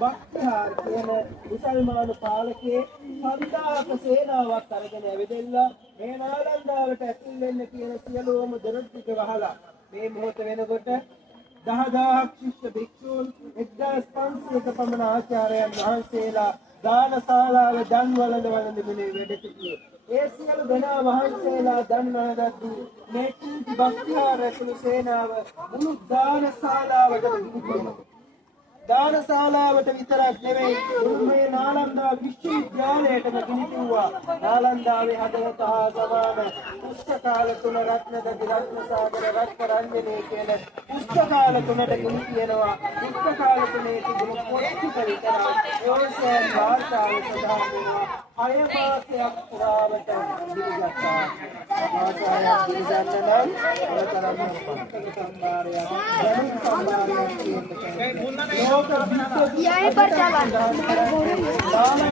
බක්තිහාර කියන මුසල්මාන පාලකයේ 5000ක සේනාවක් අරගෙන ඇවිදලා මේ නාලන්දාවට ඇතුල් වෙන්න කියන සියලුම දොරටු ටික වහලා මේ මොහොත වෙනකොට 10000ක් ශිෂ්‍ය භික්ෂූන් 1500ක පමණ ආචාර්යයන් වහන්සේලා දානශාලාවේ දන් වළඳවන නිමේ වැඩ සිටියේ. ඒ සියලු දෙනා වහන්සේලා දන් වළඳද්දී මේ කීර්ති බක්තිහාර ඇතුළු සේනාව මුළු දානශාලාවටම පිහිටුවනවා. දානශාලාවට විතරක් නෙවෙයි මේ නාලන්දා විශ්වවිද්‍යාලයටම ගිනිතුවා. නාලන්දාවේ හදවත හා සමාන පුස්තකාල තුන රත්නදති රත්නසාගර රත්තරන්ජනේ කියන පුස්තකාල තුනට ගිනි තියෙනවා. පුස්තකාල තුනේ තිබුණු පොත් ටික විතරයි ඒවසෙන් භාෂාවේ සඳහන් වෙනවා. 6 මාසයක් පුරාවට දිවිගත්තා. භාෂාවක් දිවිගන්න නම් ඔයතරම් පොත්ක සම්භාරයක් දැනුම් සම්භාරයක් තියෙන්න. Y ahí para allá.